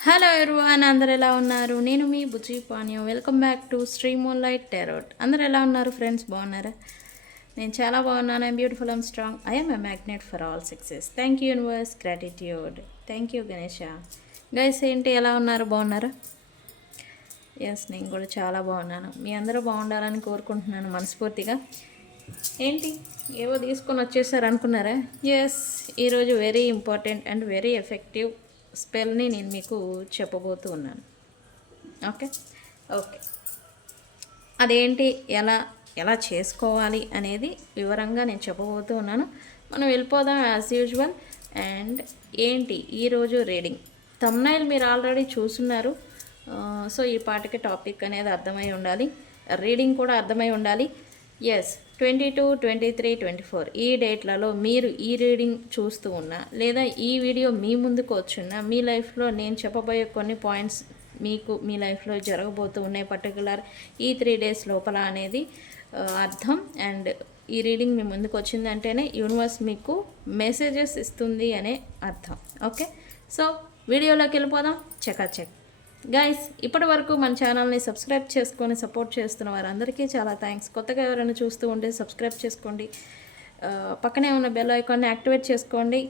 Hello ఎరువాన్ అందరు ఎలా ఉన్నారు? నేను మీ బుజ్జి పానీయం. వెల్కమ్ బ్యాక్ టు శ్రీమోన్ లైట్ టెరోట్ అందరు ఎలా ఉన్నారు ఫ్రెండ్స్ బాగున్నారా? నేను చాలా బాగున్నాను. I'm beautiful I'm strong I'm a magnet for all success thank you universe gratitude thank you Ganesha guys ఏంటి? ఎలా ఉన్నారు? బాగున్నారా? ఎస్ నేను కూడా చాలా బాగున్నాను. మీ అందరూ బాగుండాలని కోరుకుంటున్నాను మనస్ఫూర్తిగా. ఏంటి? ఏవో తీసుకొని వచ్చేసారు అనుకున్నారా ఎస్ ఈరోజు very important and very effective స్పెల్ని నేను మీకు చెప్పబోతూ ఉన్నాను. ఓకే? ఓకే. అదేంటి? ఎలా ఎలా చేసుకోవాలి అనేది వివరంగా నేను చెప్పబోతూ ఉన్నాను. మనం వెళ్ళిపోదాం యాజ్ యూజువల్ అండ్ ఏంటి? ఈరోజు రీడింగ్. తమ్నైల్ మీరు ఆల్రెడీ చూస్తున్నారు సో ఈ పాటకి టాపిక్ అనేది అర్థమై ఉండాలి. రీడింగ్ కూడా అర్థమై ఉండాలి. Yes twenty two twenty three twenty four ఈ డేట్లలో మీరు ఈ రీడింగ్ చూస్తూ ఉన్నా లేదా ఈ వీడియో మీ ముందుకు వచ్చున్నా మీ లైఫ్లో నేను చెప్పబోయే కొన్ని పాయింట్స్ మీకు మీ లైఫ్లో జరగబోతూ ఉన్నాయి. పర్టికులర్ ఈ త్రీ డేస్ లోపల అనేది అర్థం. అండ్ ఈ రీడింగ్ మీ ముందుకు వచ్చిందంటేనే యూనివర్స్ మీకు మెసేజెస్ ఇస్తుంది అనే అర్థం. ఓకే? సో వీడియోలోకి వెళ్ళిపోదాం. Check check. గైస్ ఇప్పటి వరకు మన ఛానల్ని సబ్స్క్రైబ్ చేసుకొని సపోర్ట్ చేస్తున్న వారందరికీ చాలా థ్యాంక్స్ కొత్తగా ఎవరైనా చూస్తూ ఉంటే సబ్స్క్రైబ్ చేసుకోండి. పక్కనే ఉన్న బెల్ ఐకాన్ని యాక్టివేట్ చేసుకోండి.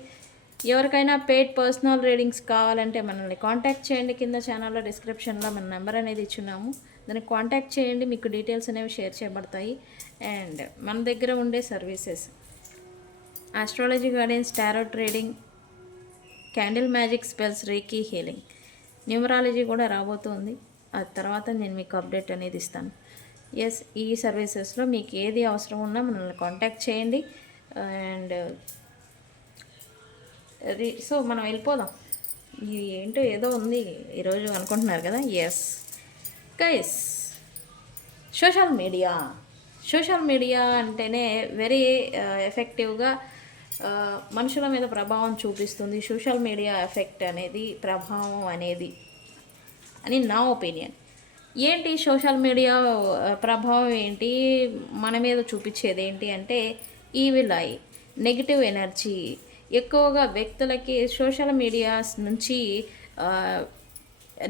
ఎవరికైనా పెయిడ్ పర్సనల్ రీడింగ్స్ కావాలంటే మనల్ని కాంటాక్ట్ చేయండి. కింద ఛానల్లో డిస్క్రిప్షన్లో మన నెంబర్ అనేది ఇచ్చున్నాము. దాన్ని కాంటాక్ట్ చేయండి. మీకు డీటెయిల్స్ అనేవి షేర్ చేయబడతాయి. అండ్ మన దగ్గర ఉండే services astrology gardens tarot reading candle magic spells reiki healing numerology కూడా రాబోతుంది. ఆ తర్వాత నేను మీకు అప్డేట్ అనేది ఇస్తాను. ఎస్ ఈ సర్వీసెస్లో మీకు ఏది అవసరం ఉన్నా మనల్ని కాంటాక్ట్ చేయండి. అండ్ సో మనం వెళ్ళిపోదాం. ఇది ఏంటో ఏదో ఉంది ఈరోజు అనుకుంటున్నారు కదా? Yes guys social media social media అంటేనే వెరీ ఎఫెక్టివ్గా uh, మనుషుల మీద ప్రభావం చూపిస్తుంది. సోషల్ మీడియా ఎఫెక్ట్ అనేది ప్రభావం అనేది అని నా ఒపీనియన్. ఏంటి సోషల్ మీడియా ప్రభావం ఏంటి? మన మీద చూపించేది ఏంటి అంటే ఈవిల్ ఐ నెగిటివ్ ఎనర్జీ ఎక్కువగా వ్యక్తులకి సోషల్ మీడియాస్ నుంచి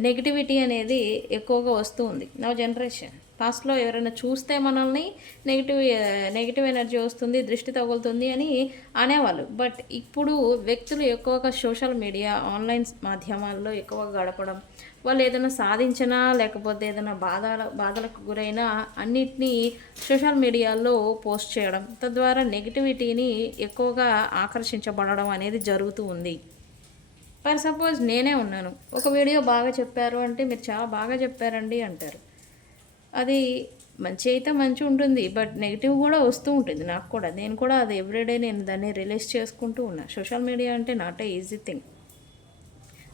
నెగిటివిటీ అనేది ఎక్కువగా వస్తూ ఉంది. నవ జనరేషన్ పాస్ట్లో ఎవరైనా చూస్తే మనల్ని నెగిటివ్ నెగిటివ్ ఎనర్జీ వస్తుంది దృష్టి తగులుతుంది అని అనేవాళ్ళు. బట్ ఇప్పుడు వ్యక్తులు ఎక్కువగా సోషల్ మీడియా ఆన్లైన్ మాధ్యమాల్లో ఎక్కువగా గడపడం వాళ్ళు ఏదైనా సాధించినా లేకపోతే ఏదైనా బాధల బాధలకు గురైనా అన్నిటినీ సోషల్ మీడియాలో పోస్ట్ చేయడం తద్వారా నెగిటివిటీని ఎక్కువగా ఆకర్షించబడడం అనేది జరుగుతూ ఉంది. ఫర్ సపోజ్ నేనే ఉన్నాను. ఒక వీడియో బాగా చెప్పారు అంటే మీరు చాలా బాగా చెప్పారండి అంటారు. అది మంచి అయితే మంచి ఉంటుంది బట్ నెగిటివ్ కూడా వస్తూ ఉంటుంది నాకు కూడా. నేను కూడా అది ఎవ్రీడే నేను దాన్ని రిలీజ్ చేసుకుంటూ ఉన్నా. సోషల్ మీడియా అంటే not a easy thing.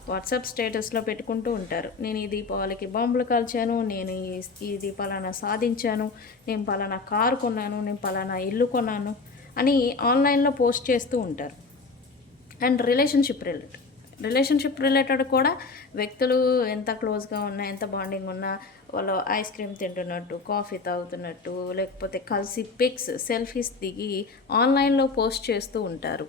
WhatsApp స్టేటస్లో పెట్టుకుంటూ ఉంటారు. నేను ఈ దీపావళికి బాంబులు కాల్చాను నేను ఈ- ఇది పలానా సాధించాను నేను పలానా కారు కొన్నాను నేను పలానా ఇల్లు కొన్నాను అని ఆన్లైన్లో పోస్ట్ చేస్తూ ఉంటారు. And relationship related relationship related కూడా వ్యక్తులు ఎంత క్లోజ్గా ఉన్నా ఎంత బాండింగ్ ఉన్నా వాళ్ళు ఐస్ క్రీమ్ తింటున్నట్టు కాఫీ తాగుతున్నట్టు లేకపోతే కలిసి పిక్స్ సెల్ఫీస్ దిగి ఆన్లైన్లో పోస్ట్ చేస్తూ ఉంటారు.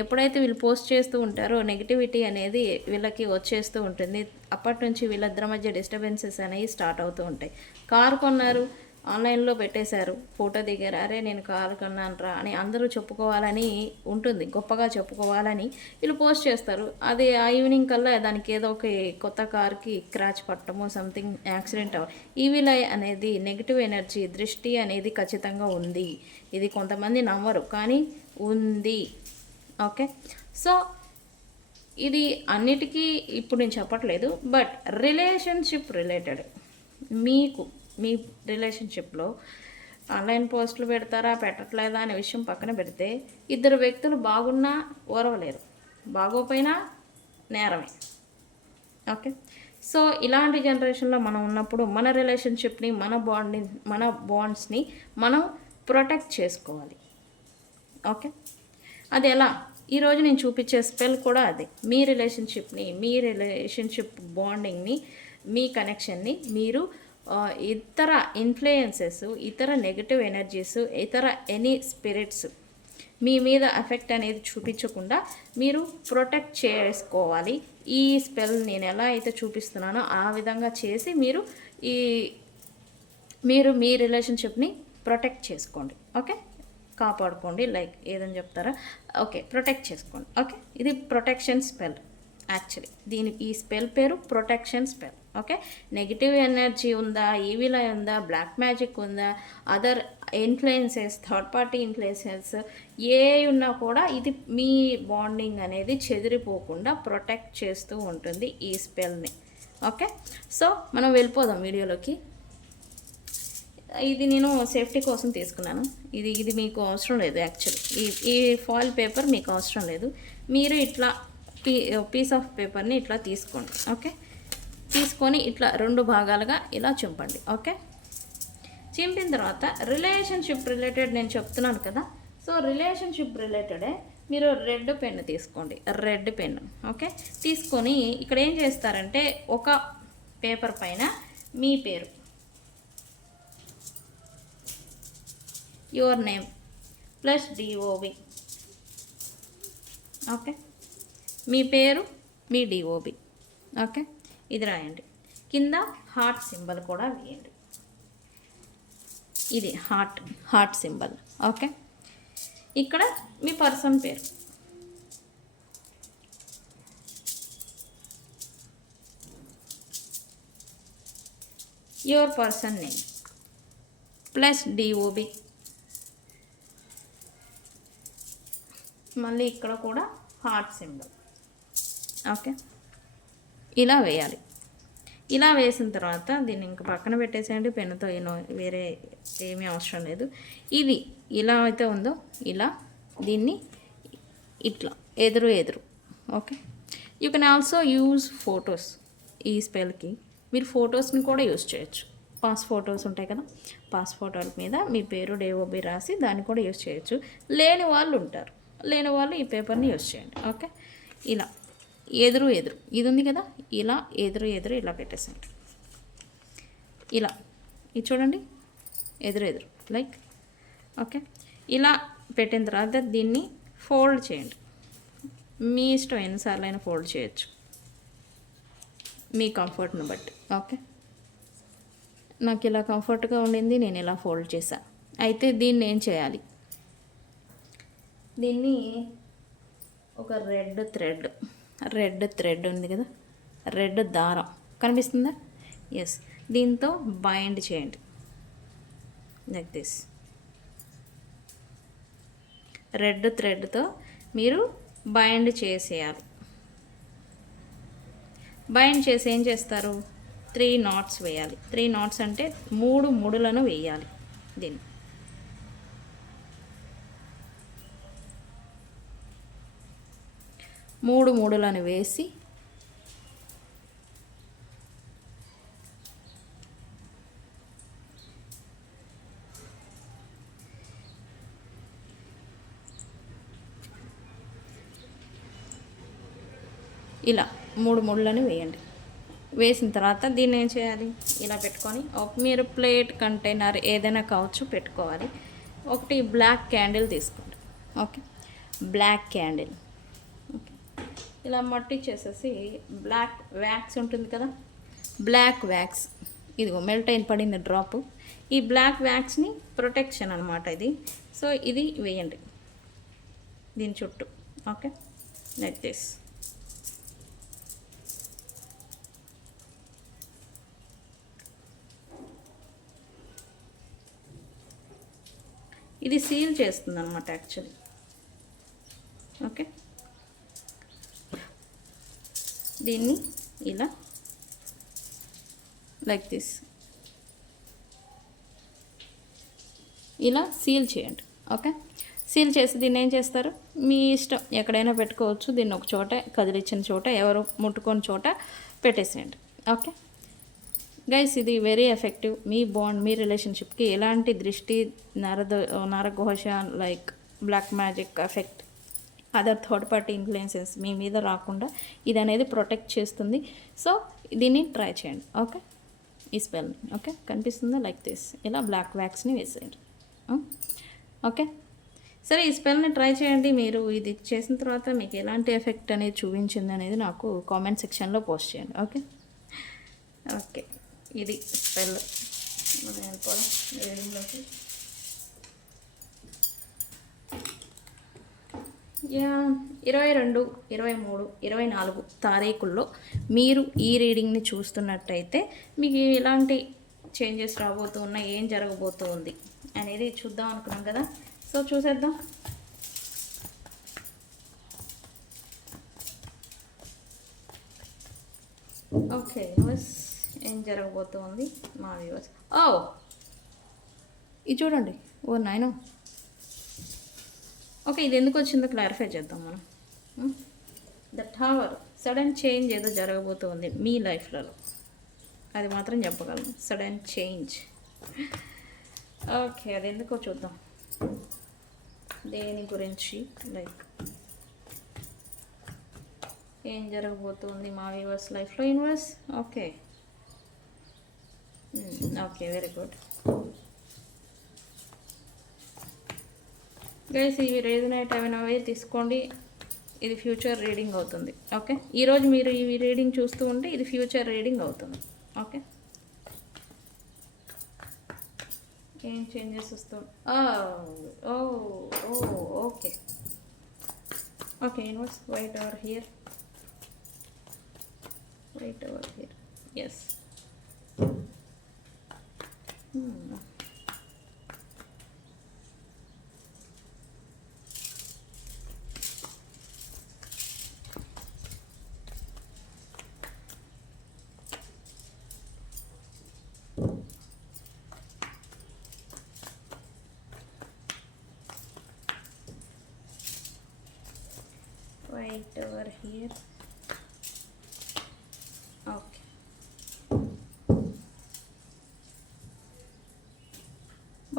ఎప్పుడైతే వీళ్ళు పోస్ట్ చేస్తూ ఉంటారో నెగిటివిటీ అనేది వీళ్ళకి వచ్చేస్తూ ఉంటుంది. అప్పటి నుంచి వీళ్ళిద్దరి మధ్య డిస్టర్బెన్సెస్ అనేవి స్టార్ట్ అవుతూ ఉంటాయి. కారు కొన్నారు ఆన్లైన్లో పెట్టేశారు. ఫోటో దిగారు. అరే నేను కారు కొన్నాను రా అని అందరూ చెప్పుకోవాలని ఉంటుంది. గొప్పగా చెప్పుకోవాలని వీళ్ళు పోస్ట్ చేస్తారు. అది ఆ ఈవినింగ్ కల్లా దానికి ఏదో ఒక కొత్త కార్కి క్రాచ్ పట్టడము సంథింగ్ యాక్సిడెంట్ అవ్వ ఈవిల్ అనేది నెగిటివ్ ఎనర్జీ దృష్టి అనేది ఖచ్చితంగా ఉంది. ఇది కొంతమంది నమ్మరు కానీ ఉంది. ఓకే? సో ఇది అన్నిటికీ ఇప్పుడు నేను చెప్పట్లేదు బట్ రిలేషన్షిప్ రిలేటెడ్. మీకు మీ రిలేషన్షిప్లో ఆన్లైన్ పోస్టులు పెడతారా పెట్టట్లేదా అనే విషయం పక్కన పెడితే ఇద్దరు వ్యక్తులు బాగున్నా ఓరవలేరు. బాగోపోయినా నేరమే. ఓకే? సో ఇలాంటి జనరేషన్లో మనం ఉన్నప్పుడు మన రిలేషన్షిప్ని మన బాండ్ని మన బాండ్స్ని మనం ప్రొటెక్ట్ చేసుకోవాలి. ఓకే? అది ఎలా? ఈరోజు నేను చూపించే స్పెల్ కూడా అదే. మీ రిలేషన్షిప్ని మీ రిలేషన్షిప్ బాండింగ్ని మీ కనెక్షన్ని మీరు ఇతర ఇన్ఫ్లుయెన్సెస్ ఇతర నెగటివ్ ఎనర్జీస్ ఇతర ఎనీ స్పిరిట్స్ మీ మీద ఎఫెక్ట్ అనేది చూపించకుండా మీరు ప్రొటెక్ట్ చేసుకోవాలి. ఈ స్పెల్ నేను ఎలా అయితే చూపిస్తున్నానో ఆ విధంగా చేసి మీరు ఈ మీరు మీ రిలేషన్షిప్ని ప్రొటెక్ట్ చేసుకోండి. ఓకే కాపాడుకోండి. లైక్ ఏదని చెప్తారా? ఓకే ప్రొటెక్ట్ చేసుకోండి. ఓకే ఇది ప్రొటెక్షన్ స్పెల్ యాక్చువల్లీ దీని ఈ స్పెల్ పేరు protection spell okay? Negative energy ఉందా? ఈవిలా ఉందా? బ్లాక్ మ్యాజిక్ ఉందా? Other influences third party influences ఏ ఉన్నా కూడా ఇది మీ బాండింగ్ అనేది చెదిరిపోకుండా ప్రొటెక్ట్ చేస్తూ ఉంటుంది ఈ స్పెల్ని ఓకే? సో మనం వెళ్ళిపోదాం వీడియోలోకి. ఇది నేను సేఫ్టీ కోసం తీసుకున్నాను. ఇది ఇది మీకు అవసరం లేదు యాక్చువల్లీ ఈ ఈ ఫాయిల్ పేపర్ మీకు అవసరం లేదు. మీరు ఇట్లా పీ పీస్ ఆఫ్ పేపర్ని ఇట్లా తీసుకోండి. ఓకే? తీసుకొని ఇట్లా రెండు భాగాలుగా ఇలా చింపండి ఓకే? చింపిన తర్వాత రిలేషన్షిప్ రిలేటెడ్ నేను చెప్తున్నాను కదా సో రిలేషన్షిప్ రిలేటెడే మీరు రెడ్ పెన్ తీసుకోండి రెడ్ పెన్ ఓకే? తీసుకొని ఇక్కడ ఏం చేస్తారంటే ఒక పేపర్ పైన మీ పేరు your name plus DOB okay? మీ పేరు మీ డిఓబి ఓకే? ఇది రాయండి. కింద హార్ట్ సింబల్ కూడా వేయండి. ఇది హార్ట్ హార్ట్ సింబల్ ఓకే? ఇక్కడ మీ పర్సన్ పేరు. Your person name plus DOB మళ్ళీ ఇక్కడ కూడా హార్ట్ సింబల్ ఓకే? ఇలా వేయాలి. ఇలా వేసిన తర్వాత దీన్ని ఇంక పక్కన పెట్టేసేయండి. పెన్నుతో ఏమో వేరే ఏమీ అవసరం లేదు. ఇది ఇలా అయితే ఉందో ఇలా దీన్ని ఇట్లా ఎదురు ఎదురు. Okay? You can also use photos ఈ స్పెల్కి మీరు ఫొటోస్ని కూడా యూజ్ చేయొచ్చు. పాస్ ఫొటోస్ ఉంటాయి కదా? పాస్ ఫోటోల మీద మీ పేరు డేఓబి రాసి దాన్ని కూడా యూజ్ చేయొచ్చు. లేని వాళ్ళు ఉంటారు. లేని వాళ్ళు ఈ పేపర్ని యూజ్ చేయండి. ఓకే? ఇలా. ఎదురు ఎదురు. ఇది ఉంది కదా? ఇలా ఎదురు ఎదురు ఇలా పెట్టేసండి ఇలా. ఇది చూడండి. ఎదురు ఎదురు. లైక్. ఓకే. ఇలా పెట్టిన తర్వాత దీన్ని ఫోల్డ్ చేయండి. మీ ఇష్టం ఎన్నిసార్లు అయినా ఫోల్డ్ చేయొచ్చు. మీ కంఫర్ట్ను బట్టి. ఓకే. నాకు ఇలా కంఫర్ట్గా ఉండింది నేను ఇలా ఫోల్డ్ చేశాను అయితే దీన్ని ఏం చేయాలి? దీన్ని ఒక రెడ్ థ్రెడ్ రెడ్ థ్రెడ్ ఉంది కదా రెడ్ దారం. కనిపిస్తుందా? ఎస్ దీంతో బైండ్ చేయండి. లైక్ దిస్ రెడ్ థ్రెడ్తో మీరు బైండ్ చేసేయాలి. బైండ్ చేసి ఏం చేస్తారు? త్రీ నాట్స్ వేయాలి. త్రీ నాట్స్ అంటే మూడు ముడులను వేయాలి దీన్ని. మూడు మూడులను వేసి ఇలా మూడు ముళ్ళని వేయండి. వేసిన తర్వాత దీన్ని ఏం చేయాలి? ఇలా పెట్టుకొని ఒక మీరు ప్లేట్ కంటైనర్ ఏదైనా కావచ్చు పెట్టుకోవాలి. ఒకటి బ్లాక్ క్యాండిల్ తీసుకోండి. ఓకే? Black candle. ఇలా మట్టి చేసేసి బ్లాక్ వ్యాక్స్ ఉంటుంది కదా? బ్లాక్ వ్యాక్స్ ఇదిగో మెల్ట్ అయిన పడింది డ్రాప్ ఈ బ్లాక్ వ్యాక్స్ని ప్రొటెక్షన్ అనమాట ఇది. సో ఇది వేయండి. దీని చుట్టూ. ఓకే? లైక్ దిస్ ఇది సీల్ చేస్తుంది అనమాట యాక్చువల్లీ ఓకే దీన్ని ఇలా లైక్ దిస్. ఇలా సీల్ చేయండి ఓకే? సీల్ చేసి దీన్ని ఏం చేస్తారు? మీ ఇష్టం ఎక్కడైనా పెట్టుకోవచ్చు. దీన్ని ఒక చోట కదిలిచ్చిన చోట ఎవరు ముట్టుకొని చోట పెట్టేసేయండి ఓకే? గైస్ ఇది వెరీ ఎఫెక్టివ్ మీ బాండ్ మీ రిలేషన్షిప్కి ఎలాంటి దృష్టి నరద నరఘోష like black magic effect other third party influences మీ మీద రాకుండా ఇది అనేది ప్రొటెక్ట్ చేస్తుంది. సో దీన్ని ట్రై చేయండి. ఓకే ఈ స్పెల్ని ఓకే కనిపిస్తుందా? లైక్ దిస్ ఇలా బ్లాక్ వ్యాక్స్ని వేసేయండి. Hmm? ఓకే సరే ఈ స్పెల్ని ట్రై చేయండి. మీరు ఇది చేసిన తర్వాత మీకు ఎలాంటి ఎఫెక్ట్ అనేది చూపించింది అనేది నాకు కామెంట్ సెక్షన్లో పోస్ట్ చేయండి. ఓకే ఓకే ఇది స్పెల్ వెళ్ళిపోవడం ఇరవై రెండు ఇరవై మూడు ఇరవై నాలుగు తారీఖుల్లో మీరు ఈ రీడింగ్ని చూస్తున్నట్టయితే మీకు ఎలాంటి చేంజెస్ రాబోతూ ఏం జరగబోతూ ఉంది అనేది చూద్దాం అనుకున్నాం కదా. సో చూసేద్దాం. ఓకే వ్యూవర్స్ ఏం జరగబోతోంది మా వ్యూవర్స్? ఓ ఇది చూడండి. ఓ నాయనో ఓకే ఇది ఎందుకు వచ్చిందో క్లారిఫై చేద్దాం మనం. ద టవర్ సడన్ చేంజ్ ఏదో జరగబోతోంది మీ లైఫ్లలో అది మాత్రం చెప్పగలను. సడన్ చేంజ్ ఓకే అది ఎందుకో చూద్దాం. దేని గురించి? లైక్ ఏం జరగబోతుంది మా వ్యూవర్స్ లైఫ్లో universe okay okay very good guys ఇవి రేజనైట్ అయినవి తీసుకోండి. ఇది ఫ్యూచర్ రీడింగ్ అవుతుంది. ఓకే ఈరోజు మీరు ఇవి రీడింగ్ చూస్తూ ఉంటే ఇది ఫ్యూచర్ రీడింగ్ అవుతుంది. ఓకే ఏం చేంజెస్ వస్తాం? ఓ ఓ okay okay universe white hour here white hour here yes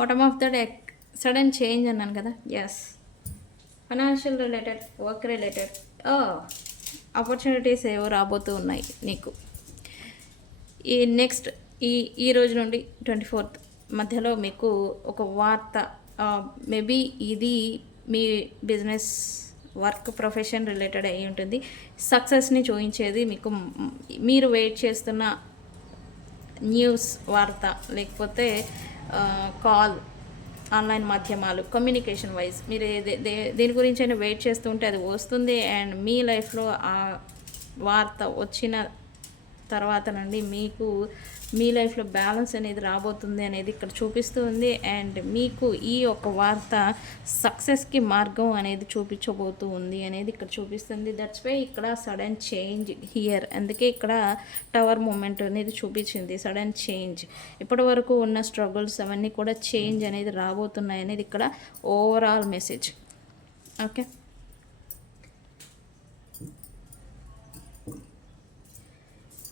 bottom of the deck sudden change అన్నాను కదా? Yes financial related work related opportunities ఏవో రాబోతూ ఉన్నాయి నీకు. ఈ నెక్స్ట్ ఈ ఈ రోజు నుండి ట్వంటీ ఫోర్త్ మధ్యలో మీకు ఒక వార్త మేబీ ఇది మీ బిజినెస్ వర్క్ ప్రొఫెషన్ రిలేటెడ్ అయి ఉంటుంది. సక్సెస్ని చూపించేది మీకు మీరు వెయిట్ చేస్తున్న న్యూస్ వార్త లేకపోతే కాల్ ఆన్లైన్ మాధ్యమాలు కమ్యూనికేషన్ వైజ్. మీరు దే- దేని గురించి అయినా వెయిట్ చేస్తుంటే అది వస్తుంది. అండ్ మీ లైఫ్లో ఆ వార్త వచ్చిన తర్వాత నుండి మీకు మీ లైఫ్లో బ్యాలెన్స్ అనేది రాబోతుంది అనేది ఇక్కడ చూపిస్తూ ఉంది అండ్ మీకు ఈ యొక్క వార్త సక్సెస్కి మార్గం అనేది చూపించబోతూ ఉంది అనేది ఇక్కడ చూపిస్తుంది. దట్స్ వై ఇక్కడ సడన్ చేంజ్ హియర్ అందుకే ఇక్కడ టవర్ మూమెంట్ అనేది చూపించింది. సడన్ చేంజ్ ఇప్పటి వరకు ఉన్న స్ట్రగుల్స్ అవన్నీ కూడా చేంజ్ అనేది రాబోతున్నాయి అనేది ఇక్కడ overall message okay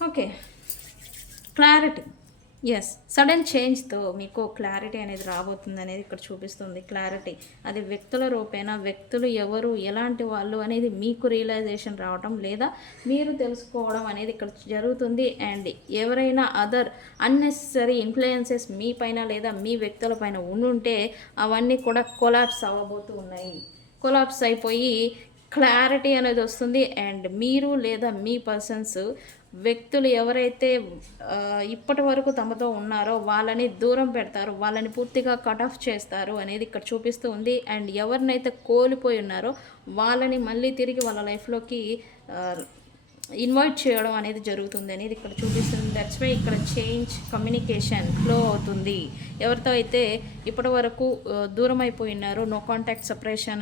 okay clarity. Yes sudden చేంజ్తో మీకు క్లారిటీ అనేది రాబోతుంది అనేది ఇక్కడ చూపిస్తుంది. క్లారిటీ. అది వ్యక్తుల రూపేణా వ్యక్తులు ఎవరు? ఎలాంటి వాళ్ళు అనేది మీకు రియలైజేషన్ రావటం లేదా మీరు తెలుసుకోవడం అనేది ఇక్కడ జరుగుతుంది. అండ్ ఎవరైనా అదర్ అన్నెసరీ ఇన్ఫ్లుయెన్సెస్ మీ పైన లేదా మీ వ్యక్తుల పైన ఉండుంటే అవన్నీ కూడా కొలాప్స్ అవ్వబోతూ ఉన్నాయి. కొలాప్స్ అయిపోయి క్లారిటీ అనేది వస్తుంది. అండ్ మీరు లేదా మీ పర్సన్స్ వ్యక్తులు ఎవరైతే ఇప్పటి వరకు తమతో ఉన్నారో వాళ్ళని దూరం పెడతారు వాళ్ళని పూర్తిగా కట్ ఆఫ్ చేస్తారు అనేది ఇక్కడ చూపిస్తూ ఉంది. అండ్ ఎవరినైతే కోల్పోయి ఉన్నారో వాళ్ళని మళ్ళీ తిరిగి వాళ్ళ లైఫ్లోకి ఇన్వైట్ చేయడం అనేది జరుగుతుంది అనేది ఇక్కడ చూపిస్తుంది. దట్స్ వై ఇక్కడ చేంజ్ కమ్యూనికేషన్ ఫ్లో అవుతుంది. ఎవరితో అయితే ఇప్పటి వరకు దూరం అయిపోయినారో no contact separation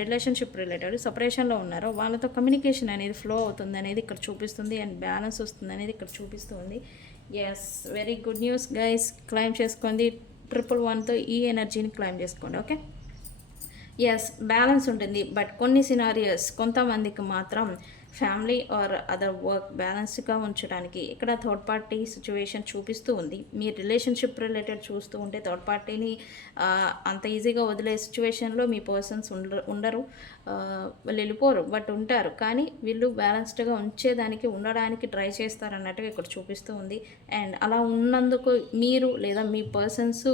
relationship related సపరేషన్లో ఉన్నారో వాళ్ళతో కమ్యూనికేషన్ అనేది ఫ్లో అవుతుంది అనేది ఇక్కడ చూపిస్తుంది అండ్ బ్యాలెన్స్ వస్తుంది అనేది ఇక్కడ చూపిస్తుంది. Yes very good news guys claim చేసుకోండి. ట్రిపుల్ వన్తో ఈ ఎనర్జీని క్లైమ్ చేసుకోండి ఓకే ఎస్ బ్యాలెన్స్ ఉంటుంది. బట్ కొన్ని సినారియస్ కొంతమందికి మాత్రం ఫ్యామిలీ ఆర్ అదర్ వర్క్ బ్యాలెన్స్గా ఉంచడానికి ఇక్కడ థర్డ్ పార్టీ సిచ్యువేషన్ చూపిస్తూ ఉంది. మీ రిలేషన్షిప్ రిలేటెడ్ చూస్తూ ఉంటే థర్డ్ పార్టీని అంత ఈజీగా వదిలే సిచ్యువేషన్లో మీ పర్సన్స్ ఉండరు. ఉండరు వాళ్ళు వెళ్ళిపోరు బట్ ఉంటారు. కానీ వీళ్ళు బ్యాలెన్స్డ్గా ఉంచేదానికి ఉండడానికి ట్రై చేస్తారన్నట్టుగా ఇక్కడ చూపిస్తూ ఉంది. అండ్ అలా ఉన్నందుకు మీరు లేదా మీ పర్సన్స్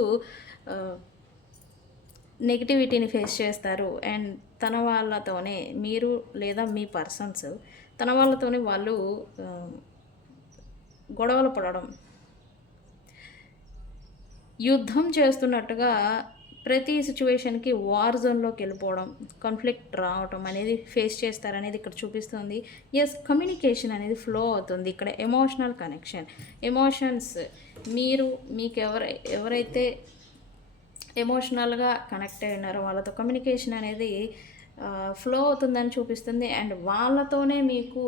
నెగిటివిటీని ఫేస్ చేస్తారు. అండ్ తన వాళ్ళతోనే మీరు లేదా మీ పర్సన్స్ తన వాళ్ళతోనే వాళ్ళు గొడవలు పడడం యుద్ధం చేస్తున్నట్టుగా ప్రతి సిచ్యువేషన్కి వార్ జోన్లోకి వెళ్ళిపోవడం కాన్ఫ్లిక్ట్ రావటం అనేది ఫేస్ చేస్తారనేది ఇక్కడ చూపిస్తుంది. ఎస్ కమ్యూనికేషన్ అనేది ఫ్లో అవుతుంది. ఇక్కడ ఎమోషనల్ కనెక్షన్ ఎమోషన్స్ మీరు మీకు ఎవరై ఎవరైతే ఎమోషనల్గా కనెక్ట్ అయి వాళ్ళతో కమ్యూనికేషన్ అనేది ఫ్లో అవుతుందని చూపిస్తుంది. అండ్ వాళ్ళతోనే మీకు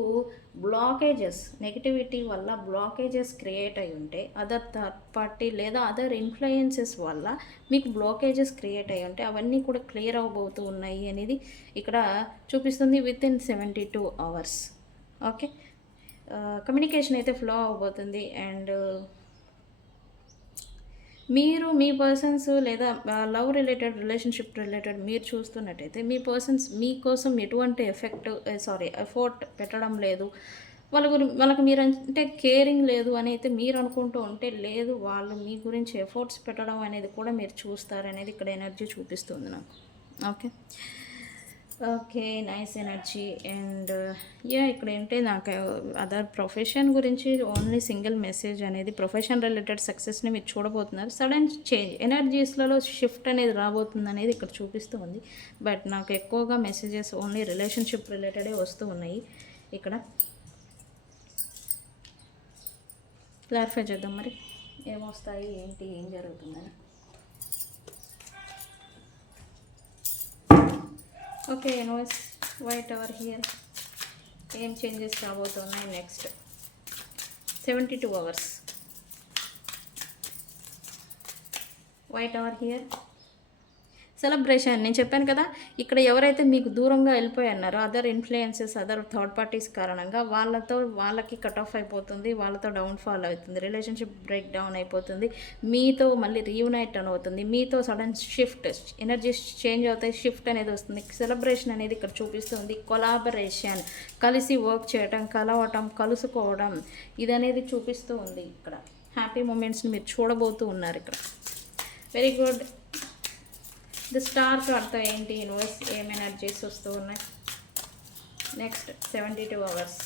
బ్లాకేజెస్ నెగిటివిటీ వల్ల బ్లాకేజెస్ క్రియేట్ అయి ఉంటే అదర్ థర్డ్ పార్టీ లేదా అదర్ ఇన్ఫ్లుయెన్సెస్ వల్ల మీకు బ్లాకేజెస్ క్రియేట్ అయి ఉంటే అవన్నీ కూడా క్లియర్ అవబోతూ ఉన్నాయి అనేది ఇక్కడ చూపిస్తుంది within seventy two hours okay communication అయితే ఫ్లో అవబోతుంది. అండ్ మీరు మీ పర్సన్స్ లేదా లవ్ రిలేటెడ్ రిలేషన్షిప్ రిలేటెడ్ మీరు చూస్తున్నట్టయితే మీ పర్సన్స్ మీకోసం ఎటువంటి ఎఫెక్ట్ సారీ ఎఫోర్ట్ పెట్టడం లేదు. వాళ్ళ గురి వాళ్ళకి మీరు అంటే కేరింగ్ లేదు అని అయితే మీరు అనుకుంటూ ఉంటే లేదు వాళ్ళు మీ గురించి ఎఫోర్ట్స్ పెట్టడం అనేది కూడా మీరు చూస్తారనేది ఇక్కడ ఎనర్జీ చూపిస్తుంది నాకు. Okay okay nice energy and yeah ఇక్కడ ఏంటి నాకు uh, అదర్ ప్రొఫెషన్ గురించి ఓన్లీ సింగిల్ మెసేజ్ అనేది ప్రొఫెషన్ రిలేటెడ్ సక్సెస్ని మీరు చూడబోతున్నారు. సడన్ చేంజ్ ఎనర్జీస్లలో షిఫ్ట్ అనేది రాబోతుంది అనేది ఇక్కడ చూపిస్తూ ఉంది. బట్ నాకు ఎక్కువగా మెసేజెస్ ఓన్లీ రిలేషన్షిప్ రిలేటెడే వస్తూ ఉన్నాయి. ఇక్కడ క్లారిఫై చేద్దాం మరి. ఏమొస్తాయి ఏంటి ఏం జరుగుతుందని. ఓకే ఎనోస్ వైట్ అవర్ హియర్ ఏం చేంజెస్ రాబోతున్నాయి next seventy two hours white hour here celebration నేను చెప్పాను కదా ఇక్కడ ఎవరైతే మీకు దూరంగా వెళ్ళిపోయి అన్నారో other influences other third parties కారణంగా వాళ్ళతో వాళ్ళకి కట్ ఆఫ్ అయిపోతుంది వాళ్ళతో డౌన్ఫాల్ అవుతుంది రిలేషన్షిప్ బ్రేక్ డౌన్ అయిపోతుంది మీతో మళ్ళీ రీయునైట్ అని అవుతుంది మీతో సడన్ షిఫ్ట్ ఎనర్జీస్ చేంజ్ అవుతాయి షిఫ్ట్ అనేది వస్తుంది. సెలబ్రేషన్ అనేది ఇక్కడ చూపిస్తుంది కొలాబరేషన్ కలిసి వర్క్ చేయటం కలవటం కలుసుకోవడం ఇది అనేది చూపిస్తూ ఉంది ఇక్కడ. హ్యాపీ మూమెంట్స్ని మీరు చూడబోతూ ఉన్నారు ఇక్కడ. వెరీ గుడ్ ద స్టార్స్ అర్థం ఏంటి యూనివర్స్ ఏం ఎనర్జీస్ వస్తూ ఉన్నాయి next seventy two hours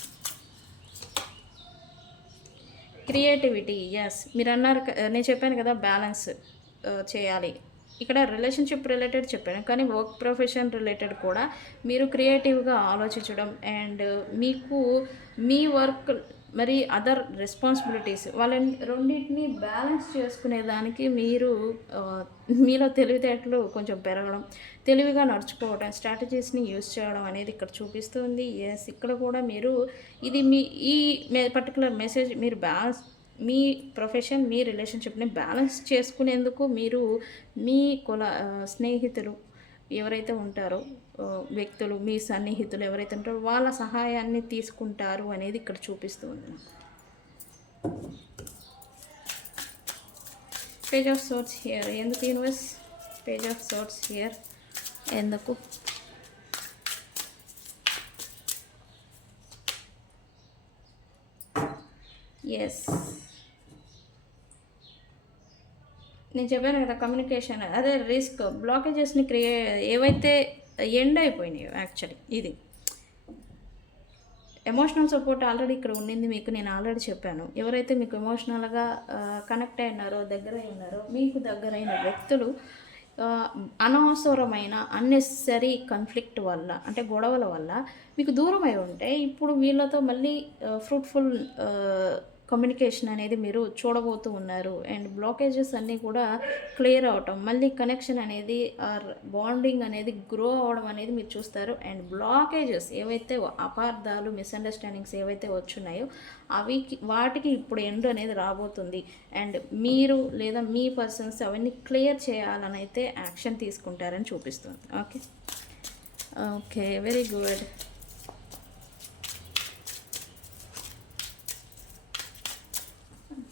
creativity yes మీరు అన్నారు నేను చెప్పాను కదా బ్యాలెన్స్ uh, చేయాలి. ఇక్కడ రిలేషన్షిప్ రిలేటెడ్ చెప్పాను కానీ వర్క్ ప్రొఫెషన్ రిలేటెడ్ కూడా మీరు క్రియేటివ్గా ఆలోచించడం అండ్ uh, మీకు మీ వర్క్ మరి అదర్ రెస్పాన్సిబిలిటీస్ వాళ్ళ రెండింటిని బ్యాలెన్స్ చేసుకునే దానికి మీరు మీలో తెలివితేటలు కొంచెం పెరగడం తెలివిగా నడుచుకోవడం స్ట్రాటజీస్ని యూస్ చేయడం అనేది ఇక్కడ చూపిస్తుంది. ఎస్ ఇక్కడ కూడా మీరు ఇది మీ ఈ పర్టికులర్ మెసేజ్ మీరు బ్యాలెన్స్ మీ ప్రొఫెషన్ మీ రిలేషన్షిప్ని బ్యాలెన్స్ చేసుకునేందుకు మీరు మీ కుల స్నేహితులు ఎవరైతే ఉంటారో వ్యక్తులు మీ సన్నిహితులు ఎవరైతే ఉంటారో వాళ్ళ సహాయాన్ని తీసుకుంటారు అనేది ఇక్కడ చూపిస్తుంది నాకు పేజ్ ఆఫ్ సోర్స్ హియర్ ఎందుకు universe page of sorts here ఎందుకు? ఎస్ నేను చెప్పాను కదా కమ్యూనికేషన్ అదే రిస్క్ బ్లాకేజెస్ని క్రియే ఏవైతే ఎండ్ అయిపోయినాయో యాక్చువల్లీ ఇది. ఎమోషనల్ సపోర్ట్ ఆల్రెడీ ఇక్కడ ఉండింది మీకు నేను ఆల్రెడీ చెప్పాను. ఎవరైతే మీకు ఎమోషనల్గా కనెక్ట్ అయి ఉన్నారో దగ్గర అయి ఉన్నారో మీకు దగ్గరైన వ్యక్తులు అనవసరమైన అన్నెసరీ కన్ఫ్లిక్ట్ వల్ల అంటే గొడవల వల్ల మీకు దూరమై ఉంటే ఇప్పుడు వీళ్ళతో మళ్ళీ ఫ్రూట్ఫుల్ కమ్యూనికేషన్ అనేది మీరు చూడబోతూ ఉన్నారు. అండ్ బ్లాకేజెస్ అన్నీ కూడా క్లియర్ అవటం మళ్ళీ కనెక్షన్ అనేది ఆర్ బాండింగ్ అనేది గ్రో అవడం అనేది మీరు చూస్తారు. అండ్ బ్లాకేజెస్ ఏవైతే అపార్థాలు మిస్అండర్స్టాండింగ్స్ ఏవైతే వచ్చున్నాయో అవి వాటికి ఇప్పుడు ఎండ్ అనేది రాబోతుంది. అండ్ మీరు లేదా మీ పర్సన్స్ అవన్నీ క్లియర్ చేయాలని అయితే యాక్షన్ తీసుకుంటారని చూపిస్తుంది. Okay okay very good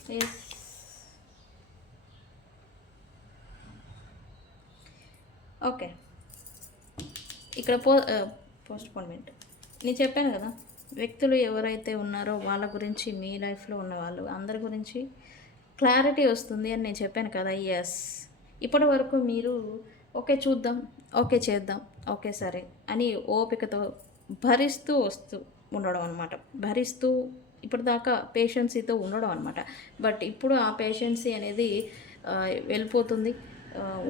yes okay ఇక్కడ పో పోస్ట్పోన్మెంట్ నేను చెప్పాను కదా వ్యక్తులు ఎవరైతే ఉన్నారో వాళ్ళ గురించి మీ లైఫ్లో ఉన్న వాళ్ళు అందరి గురించి క్లారిటీ వస్తుంది అని నేను చెప్పాను కదా ఎస్ ఇప్పటి వరకు మీరు ఓకే చూద్దాం ఓకే చేద్దాం ఓకే సరే అని ఓపికతో భరిస్తూ వస్తూ ఉండడం అనమాట భరిస్తూ ఇప్పటిదాకా పేషెన్సీతో ఉండడం అనమాట బట్ ఇప్పుడు ఆ పేషెన్సీ అనేది వెళ్ళిపోతుంది.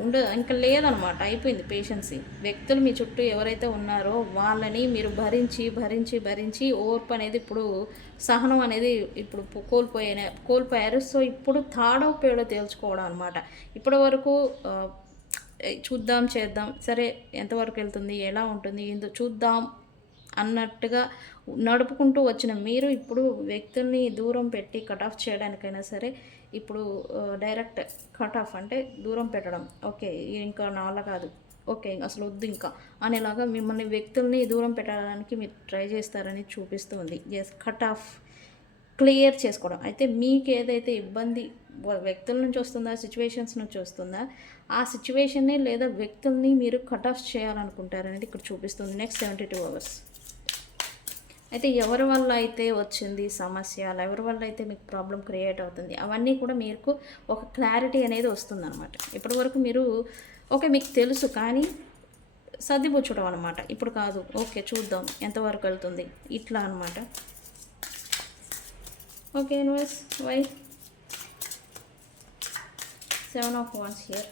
ఉండ ఇంకా లేదనమాట అయిపోయింది పేషెన్సీ. వ్యక్తులు మీ చుట్టూ ఎవరైతే ఉన్నారో వాళ్ళని మీరు భరించి భరించి భరించి ఓర్పు అనేది ఇప్పుడు సహనం అనేది ఇప్పుడు కోల్పోయిన కోల్పోయారు. సో ఇప్పుడు తాడో పేడో తేల్చుకోవడం అనమాట ఇప్పటి వరకు చూద్దాం చేద్దాం. సరే ఎంతవరకు వెళ్తుంది ఎలా ఉంటుంది ఏందో చూద్దాం అన్నట్టుగా నడుపుకుంటూ వచ్చిన మీరు ఇప్పుడు వ్యక్తుల్ని దూరం పెట్టి కట్ ఆఫ్ చేయడానికైనా సరే ఇప్పుడు డైరెక్ట్ కట్ ఆఫ్ అంటే దూరం పెట్టడం. ఓకే ఇంకా నా కాదు. ఓకే అసలు వద్దు ఇంకా అనేలాగా మిమ్మల్ని వ్యక్తుల్ని దూరం పెట్టడానికి మీరు ట్రై చేస్తారని చూపిస్తుంది. ఎస్ కట్ ఆఫ్ క్లియర్ చేసుకోవడం. అయితే మీకు ఏదైతే ఇబ్బంది వ్యక్తుల నుంచి వస్తుందా సిచ్యువేషన్స్ నుంచి వస్తుందా ఆ సిచ్యువేషన్ని లేదా వ్యక్తుల్ని మీరు కట్ ఆఫ్ చేయాలనుకుంటారనేది ఇక్కడ చూపిస్తుంది. నెక్స్ట్ సెవెంటీ టూ అవర్స్ అయితే ఎవరి వల్ల అయితే వచ్చింది సమస్య? ఎవరి వల్ల అయితే మీకు ప్రాబ్లం క్రియేట్ అవుతుంది? అవన్నీ కూడా మీకు ఒక క్లారిటీ అనేది వస్తుందన్నమాట. ఇప్పటి వరకు మీరు ఓకే మీకు తెలుసు కానీ సర్దిపుచ్చడం అనమాట ఇప్పుడు కాదు. ఓకే చూద్దాం ఎంతవరకు వెళ్తుంది. ఇట్లా అనమాట okay universe why? Seven of wands here.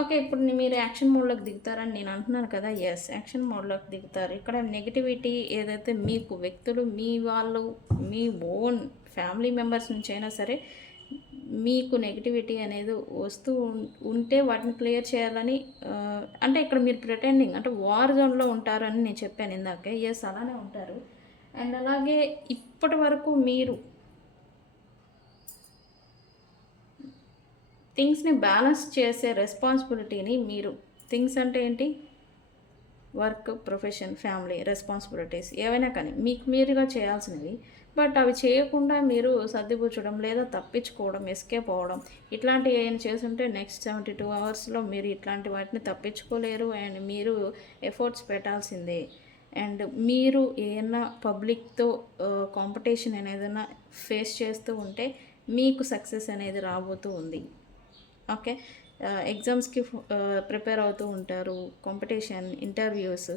Okay ఇప్పుడు మీరు యాక్షన్ మోడ్లోకి దిగుతారని నేను అంటున్నాను కదా. ఎస్ యాక్షన్ మోడ్లోకి దిగుతారు. ఇక్కడ నెగిటివిటీ ఏదైతే మీకు వ్యక్తులు మీ వాళ్ళు మీ ఓన్ ఫ్యామిలీ మెంబర్స్ నుంచి అయినా సరే మీకు నెగిటివిటీ అనేది వస్తూ ఉం- ఉంటే వాటిని క్లియర్ చేయాలని అంటే ఇక్కడ మీరు ప్రిటెండింగ్ అంటే వార్ జోన్లో ఉంటారని నేను చెప్పాను ఇందాకే. ఎస్ అలానే ఉంటారు. అండ్ అలాగే ఇప్పటి వరకు మీరు థింగ్స్ని బ్యాలెన్స్ చేసే రెస్పాన్సిబిలిటీని మీరు థింగ్స్ అంటే ఏంటి? వర్క్ ప్రొఫెషన్ ఫ్యామిలీ రెస్పాన్సిబిలిటీస్ ఏవైనా కానీ మీకు మీరుగా చేయాల్సినవి. బట్ అవి చేయకుండా మీరు సర్దిపుచ్చడం లేదా తప్పించుకోవడం ఎస్కేప్ అవ్వడం ఇట్లాంటివి ఏమైనా చేస్తుంటే నెక్స్ట్ సెవెంటీ టూ అవర్స్లో మీరు ఇట్లాంటి వాటిని తప్పించుకోలేరు అండ్ మీరు ఎఫర్ట్స్ పెట్టాల్సిందే. అండ్ మీరు ఏదైనా పబ్లిక్తో కాంపిటీషన్ అనేదైనా ఫేస్ చేస్తూ ఉంటే మీకు సక్సెస్ అనేది రాబోతూ ఉంది. ఓకే. ఎగ్జామ్స్కి ప్రిపేర్ అవుతూ ఉంటారు కాంపిటీషన్ ఇంటర్వ్యూస్.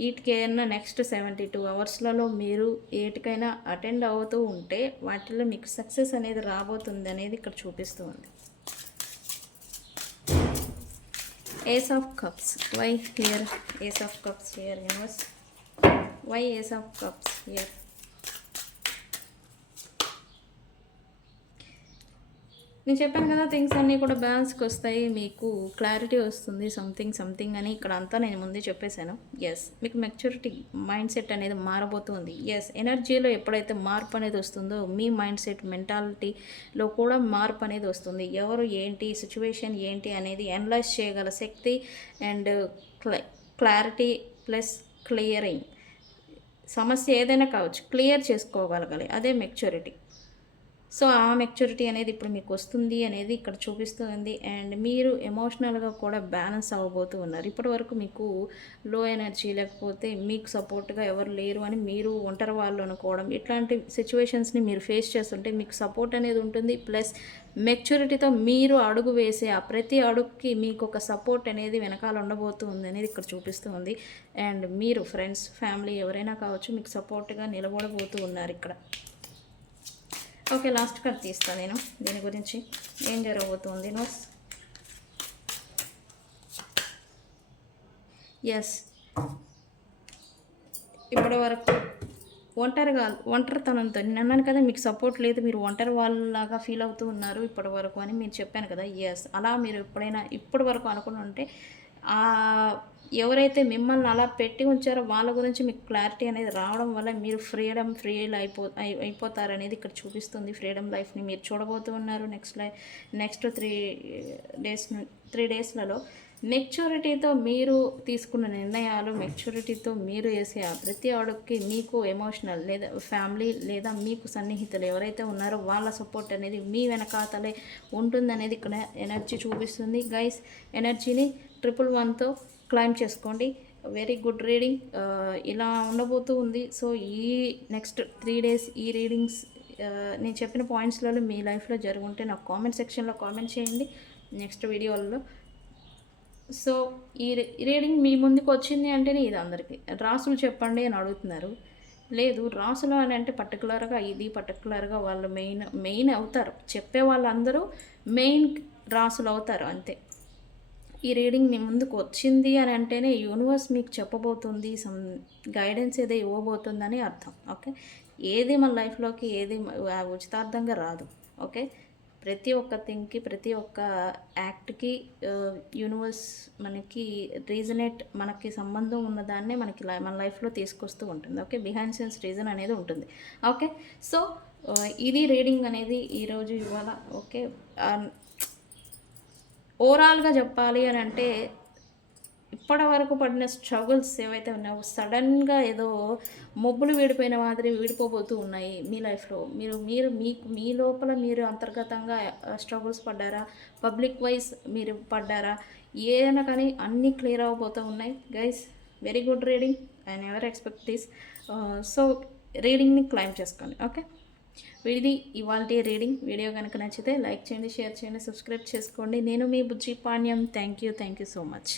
వీటికి నెక్స్ట్ సెవెంటీ టూ అవర్స్లలో మీరు ఏటికైనా అటెండ్ అవుతూ ఉంటే వాటిలో మీకు సక్సెస్ అనేది రాబోతుంది అనేది ఇక్కడ చూపిస్తూ ఉంది ace of cups why here ace of cups here universe why ace of cups here నేను చెప్పాను కదా థింగ్స్ అన్నీ కూడా బ్యాలెన్స్కి వస్తాయి మీకు క్లారిటీ వస్తుంది సంథింగ్ సంథింగ్ అని ఇక్కడ అంతా నేను ముందే చెప్పేశాను. ఎస్ మీకు మెచ్యూరిటీ మైండ్ సెట్ అనేది మారబోతుంది. ఎస్ ఎనర్జీలో ఎప్పుడైతే మార్పు అనేది వస్తుందో మీ మైండ్ సెట్ మెంటాలిటీలో కూడా మార్పు అనేది వస్తుంది. ఎవరు ఏంటి సిచ్యువేషన్ ఏంటి అనేది అనలైజ్ చేయగల శక్తి అండ్ క్లై క్లారిటీ ప్లస్ క్లియరింగ్ సమస్య ఏదైనా కావచ్చు క్లియర్ చేసుకోగలగాలి. అదే మెచ్యూరిటీ సో ఆ మెచ్యూరిటీ అనేది ఇప్పుడు మీకు వస్తుంది అనేది ఇక్కడ చూపిస్తుంది. అండ్ మీరు ఎమోషనల్గా కూడా బ్యాలెన్స్ అవ్వబోతూ ఉన్నారు. ఇప్పటి వరకు మీకు లో ఎనర్జీ లేకపోతే మీకు సపోర్ట్గా ఎవరు లేరు అని మీరు ఒంటరి వాళ్ళు అనుకోవడం ఇట్లాంటి సిచ్యువేషన్స్ని మీరు ఫేస్ చేస్తుంటే మీకు సపోర్ట్ అనేది ఉంటుంది. ప్లస్ మెచ్యూరిటీతో మీరు అడుగు వేసే ఆ ప్రతి అడుగుకి మీకు ఒక సపోర్ట్ అనేది వెనకాల ఉండబోతుంది అనేది ఇక్కడ చూపిస్తూ ఉంది అండ్ మీరు ఫ్రెండ్స్ ఫ్యామిలీ ఎవరైనా కావచ్చు మీకు సపోర్ట్గా నిలబడబోతూ ఉన్నారు ఇక్కడ. ఓకే లాస్ట్ కార్డ్ తీస్తా నేను. దీని గురించి ఏం జరగబోతుంది? నోస్ ఎస్ ఇప్పటి వరకు ఒంటరిగా ఒంటరితనంతో నేను అన్నాను కదా మీకు సపోర్ట్ లేదు మీరు ఒంటరి వాళ్ళలాగా ఫీల్ అవుతూ ఉన్నారు ఇప్పటి వరకు అని మీరు చెప్పాను కదా. ఎస్ అలా మీరు ఎప్పుడైనా ఇప్పటి వరకు అనుకుని ఉంటే ఆ ఎవరైతే మిమ్మల్ని అలా పెట్టి ఉంచారో వాళ్ళ గురించి మీకు క్లారిటీ అనేది రావడం వల్ల మీరు ఫ్రీడమ్ ఫ్రీ అయిపో అయిపోతారనేది ఇక్కడ చూపిస్తుంది. ఫ్రీడమ్ లైఫ్ని మీరు చూడబోతూ ఉన్నారు. నెక్స్ట్ లై నెక్స్ట్ త్రీ డేస్ త్రీ డేస్లలో మెచ్యూరిటీతో మీరు తీసుకున్న నిర్ణయాలు మెచ్యూరిటీతో మీరు వేసే ఆ ప్రతి ఆడకి మీకు ఎమోషనల్ లేదా ఫ్యామిలీ లేదా మీకు సన్నిహితులు ఎవరైతే ఉన్నారో వాళ్ళ సపోర్ట్ అనేది మీ వెనకాతలే ఉంటుందనేది ఇక్కడ ఎనర్జీ చూపిస్తుంది. గైస్ ఎనర్జీని ట్రిపుల్ వన్తో క్లైమ్ చేసుకోండి. వెరీ గుడ్ రీడింగ్ ఇలా ఉండబోతూ ఉంది. సో ఈ నెక్స్ట్ త్రీ డేస్ ఈ రీడింగ్స్ uh, నేను చెప్పిన పాయింట్స్లలో మీ లైఫ్లో జరుగుంటే నాకు కామెంట్ సెక్షన్లో కామెంట్ చేయండి. నెక్స్ట్ వీడియోలలో సో ఈ రీ- ఈ రీడింగ్ మీ ముందుకు వచ్చింది అంటేనే ఇది అందరికీ. రాసులు చెప్పండి అని అడుగుతున్నారు. లేదు రాసులు అని అంటే పర్టికులర్గా ఇది పర్టికులర్గా వాళ్ళు మెయిన్ మెయిన్ అవుతారు. చెప్పే వాళ్ళందరూ మెయిన్ రాసులు అవుతారు అంతే. ఈ రీడింగ్ మీ ముందుకు వచ్చింది అని అంటేనే యూనివర్స్ మీకు చెప్పబోతుంది సమ్ గైడెన్స్ ఏదో ఇవ్వబోతుందని అర్థం ఓకే ఏది మన లైఫ్లోకి ఏది ఉచితార్థంగా రాదు ఓకే ప్రతి ఒక్క థింగ్కి ప్రతి ఒక్క యాక్ట్కి యూనివర్స్ మనకి రీజనేట్ మనకి సంబంధం ఉన్నదాన్నే మనకి లై- మన లైఫ్లో తీసుకొస్తూ ఉంటుంది ఓకే బిహైండ్ సెన్స్ రీజన్ అనేది ఉంటుంది ఓకే సో ఇది రీడింగ్ అనేది ఈరోజు ఇవాళ ఓకే ఓవరాల్గా చెప్పాలి అని అంటే ఇప్పటి వరకు పడిన స్ట్రగుల్స్ ఏవైతే ఉన్నాయో సడన్గా ఏదో మొబ్బులు విడిపోయిన మాదిరి విడిపోబోతూ ఉన్నాయి మీ లైఫ్లో. మీరు మీరు మీకు మీ లోపల మీరు అంతర్గతంగా స్ట్రగుల్స్ పడ్డారా? పబ్లిక్ వైజ్ మీరు పడ్డారా? ఏదైనా కానీ అన్నీ క్లియర్ అవ్వబోతూ ఉన్నాయి. Guys very good reading I never expect this. So రీడింగ్ని claim చేసుకోండి ఓకే? వీడిది ఇవాళ రీడింగ్. వీడియో కనుక నచ్చితే లైక్ చేయండి షేర్ చేయండి సబ్స్క్రైబ్ చేసుకోండి. నేను మీ Bujji Panyam. Thank you thank you so much.